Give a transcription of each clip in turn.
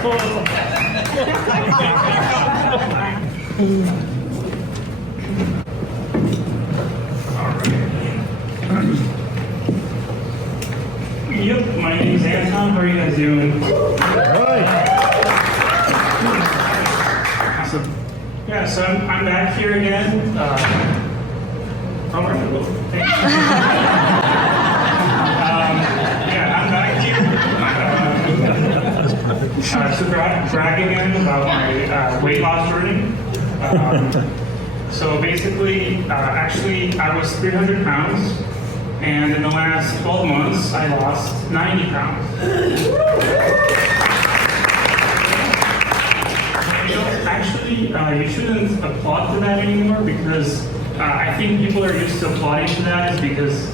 Yep, my name's Anton. How are you guys doing? Awesome. Yeah, so I'm back here again. I'm back here to brag again about my weight loss journey. So basically, actually, I was 300 pounds. And in the last 12 months, I lost 90 pounds. Actually, you shouldn't applaud to that anymore because I think people are used to applauding to that is because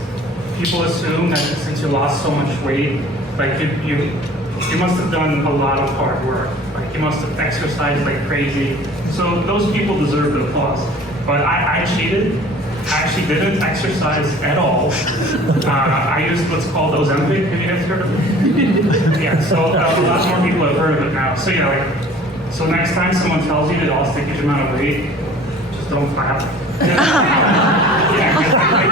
people assume that since you lost so much weight, like you must have done a lot of hard work. Like you must have exercised like crazy. So those people deserve the applause. But I cheated. I actually didn't exercise at all. I used what's called Ozempic. Have you guys heard of it? Yeah, so a lot more people have heard of it now. So yeah, so next time someone tells you they lost a huge amount of weight, just don't clap. Yeah, because they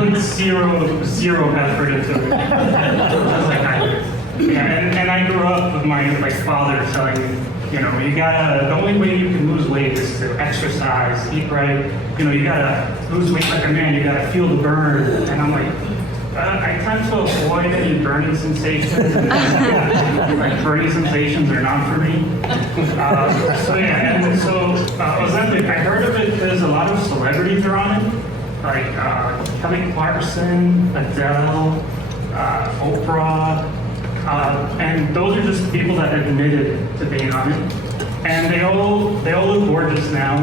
probably put zero effort into it. Just like I did. Yeah, and I grew up with my father telling me, you gotta, the only way you can lose weight is to exercise, eat right. You gotta lose weight like a man, you gotta feel the burn. And I'm like, I tend to avoid any burning sensations. Like burning sensations are not for me. So yeah, and so Ozempic, I heard of it because a lot of celebrities are on it. Like Kelly Clarkson, Adele, Oprah. And those are just people that admitted to being on it, and they all look gorgeous now.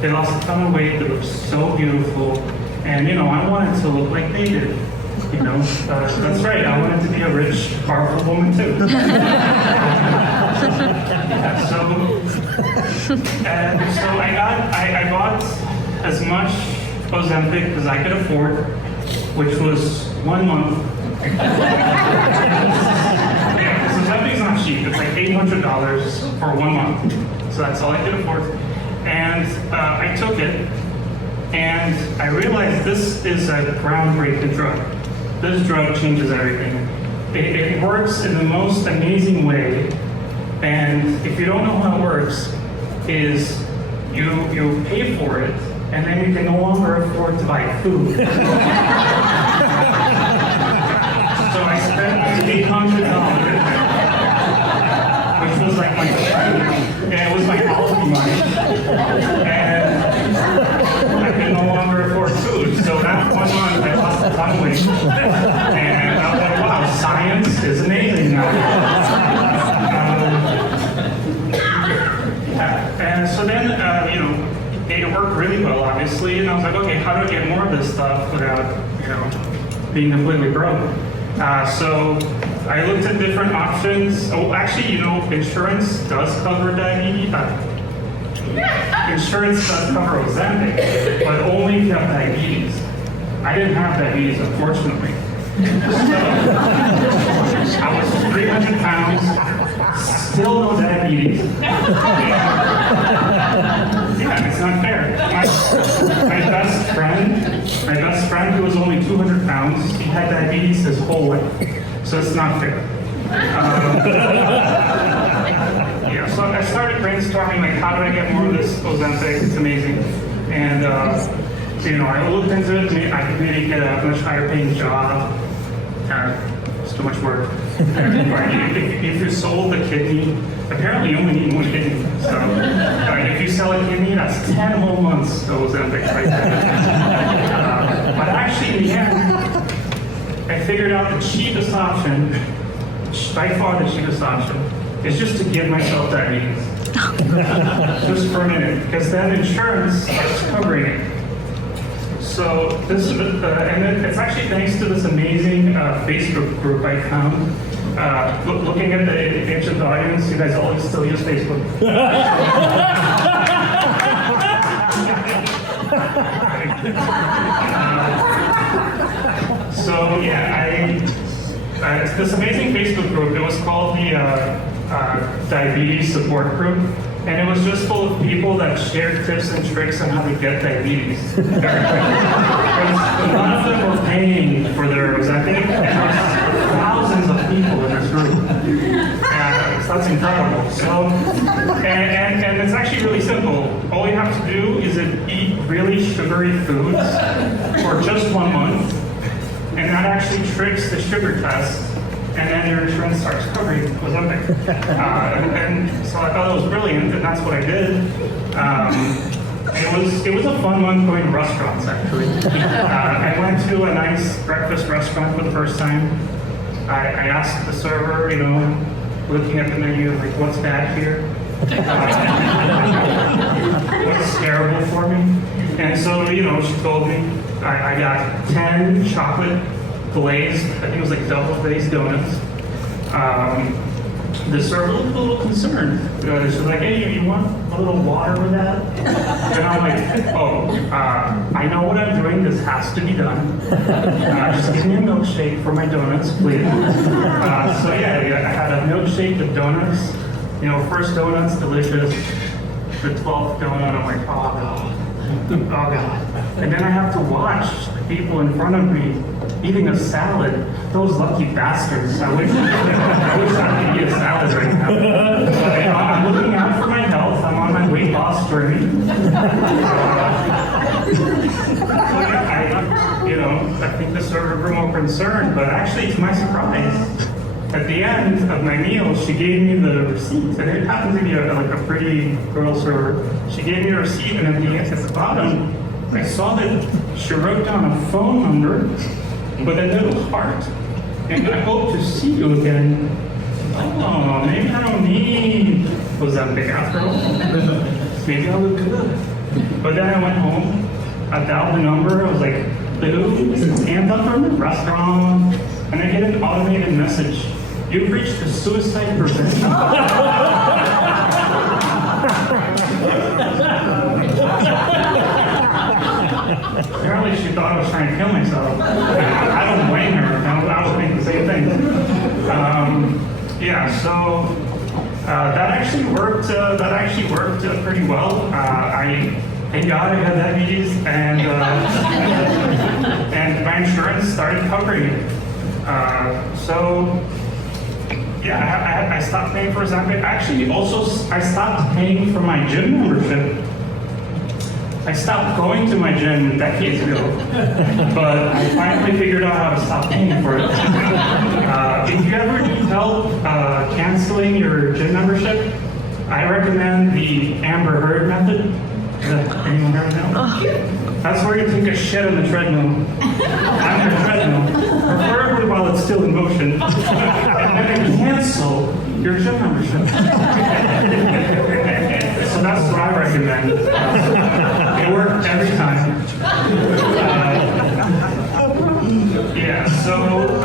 They lost a ton of weight. They look so beautiful, and I wanted to look like they did. That's right. I wanted to be a rich, powerful woman too. So I bought as much Ozempic as I could afford, which was 1 month. Yeah, so Zepbound's not cheap. It's like $800 for 1 month. So that's all I could afford. And I took it, and I realized this is a groundbreaking drug. This drug changes everything. It works in the most amazing way. And if you don't know how it works, is you pay for it, and then you can no longer afford to buy food. So I spent $800, which was like my it was my holiday money, and I could no longer afford food. So that 1 month I lost a ton of weight, and I was like, wow, science is amazing now. And so then, it worked really well, obviously, and I was like, okay, how do I get more of this stuff without, being completely broke? So I looked at different options. Oh, actually, insurance does cover diabetes. Insurance does cover Ozempic, but only if you have diabetes. I didn't have diabetes, unfortunately. So I was 300 pounds, still no diabetes. Yeah, it's not fair. My best friend who was only 200 pounds, he had diabetes his whole life. So it's not fair. Yeah, so I started brainstorming, like, how do I get more of this Ozempic? It's amazing. And, I looked into it. I could maybe get a much higher paying job. It's too much work. If you sold the kidney, apparently you only need 1 kidney. So if you sell a kidney, that's 10 whole months of Ozempic right there. But actually, in the end, I figured out the cheapest option, by far the cheapest option, is just to give myself diabetes. Just for a minute, because then insurance starts covering it. So this is, and it's actually thanks to this amazing Facebook group I found. Looking at the ancient audience, you guys all still use Facebook. So yeah, It's this amazing Facebook group. It was called the Diabetes Support Group. And it was just full of people that shared tips and tricks on how to get diabetes. Because none of them were paying for their Ozempic, and there was thousands of people in this group. So that's incredible. So, and it's actually really simple. All you have to do is eat really sugary foods for just 1 month, and that actually tricks the sugar test. And then your insurance starts covering Ozempic. And so I thought it was brilliant, and that's what I did. It was a fun month going to restaurants, actually. I went to a nice breakfast restaurant for the first time. I asked the server, looking at the menu, like, what's bad here? What's terrible for me? And so, she told me I got 10 chocolate glazed, I think it was like double glazed donuts. The server looked a little concerned. She's like, hey, you want a little water with that? And I'm like, I know what I'm doing. This has to be done. Just give me a milkshake for my donuts, please. So yeah, I had a milkshake with donuts. First donut's delicious. The 12th donut, I'm like, oh God. And then I have to watch the people in front of me eating a salad. Those lucky bastards. I wish I could eat a salad right now. But, I'm looking out for my health. I'm on my weight loss journey. I think the server grew more concerned, but actually, to my surprise, at the end of my meal, she gave me the receipt, and it happened to be a pretty girl server. She gave me a receipt, and at the bottom, I saw that she wrote down a phone number with a little heart, and I hope to see you again. Oh, maybe I don't need Ozempic after all. Maybe I look good. But then I went home, I dialed the number, I was like, hello, this is Anta from the restaurant, and I get an automated message. You've reached the suicide prevention. Apparently she thought I was trying to kill myself. I don't blame her. I would think the same thing. So that actually worked. Pretty well. Thank God I had diabetes, and my insurance started covering it. I stopped paying for Ozempic. Actually, also, I stopped paying for my gym membership. I stopped going to my gym decades ago, but I finally figured out how to stop paying for it. If you ever need help canceling your gym membership, I recommend the Amber Heard method. Anyone heard of that? That's where you take a shit on the treadmill. On your treadmill, preferably while it's still in motion, and then cancel your gym membership. So that's what I recommend. It worked every time.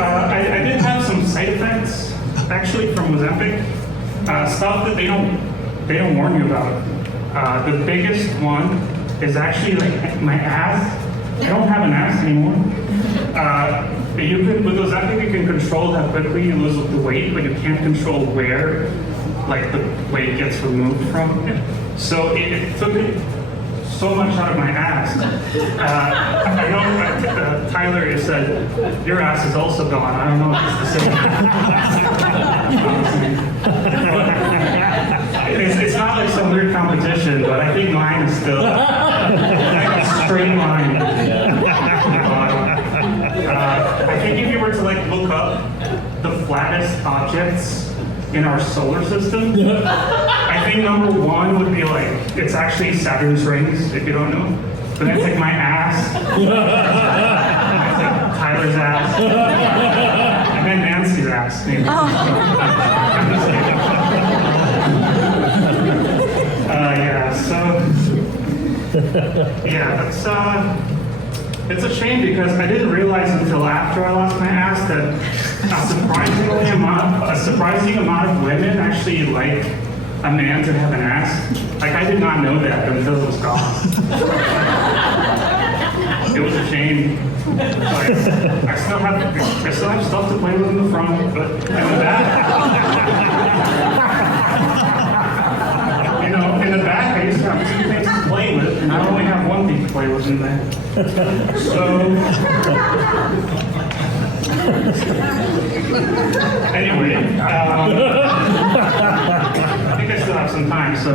I did have some side effects actually from Ozempic, stuff that they don't warn you about. The biggest one is actually like my ass. I don't have an ass anymore. With Ozempic, you can control how quickly you lose the weight, but you can't control where, like, the weight gets removed from. So it took so much out of my ass. I know Tyler, you said your ass is also gone. I don't know if it's the same. It's not like some weird competition, but I think mine is still like a straight line. I think if you were to look up the flattest objects in our solar system, I think number one would be it's actually Saturn's rings, if you don't know. But it's like my ass. It's like Tyler's ass. And then Nancy's ass, maybe. It's a shame because I didn't realize until after I lost my ass that a surprising amount of women actually like a man to have an ass. I did not know that until it was gone. It was a shame. Like, I still have stuff to play with in the front, but in the back, you know, in the back I used to have 2 things to play with, and I only have 1 thing to play with in there. So anyway, I think I still have some time, so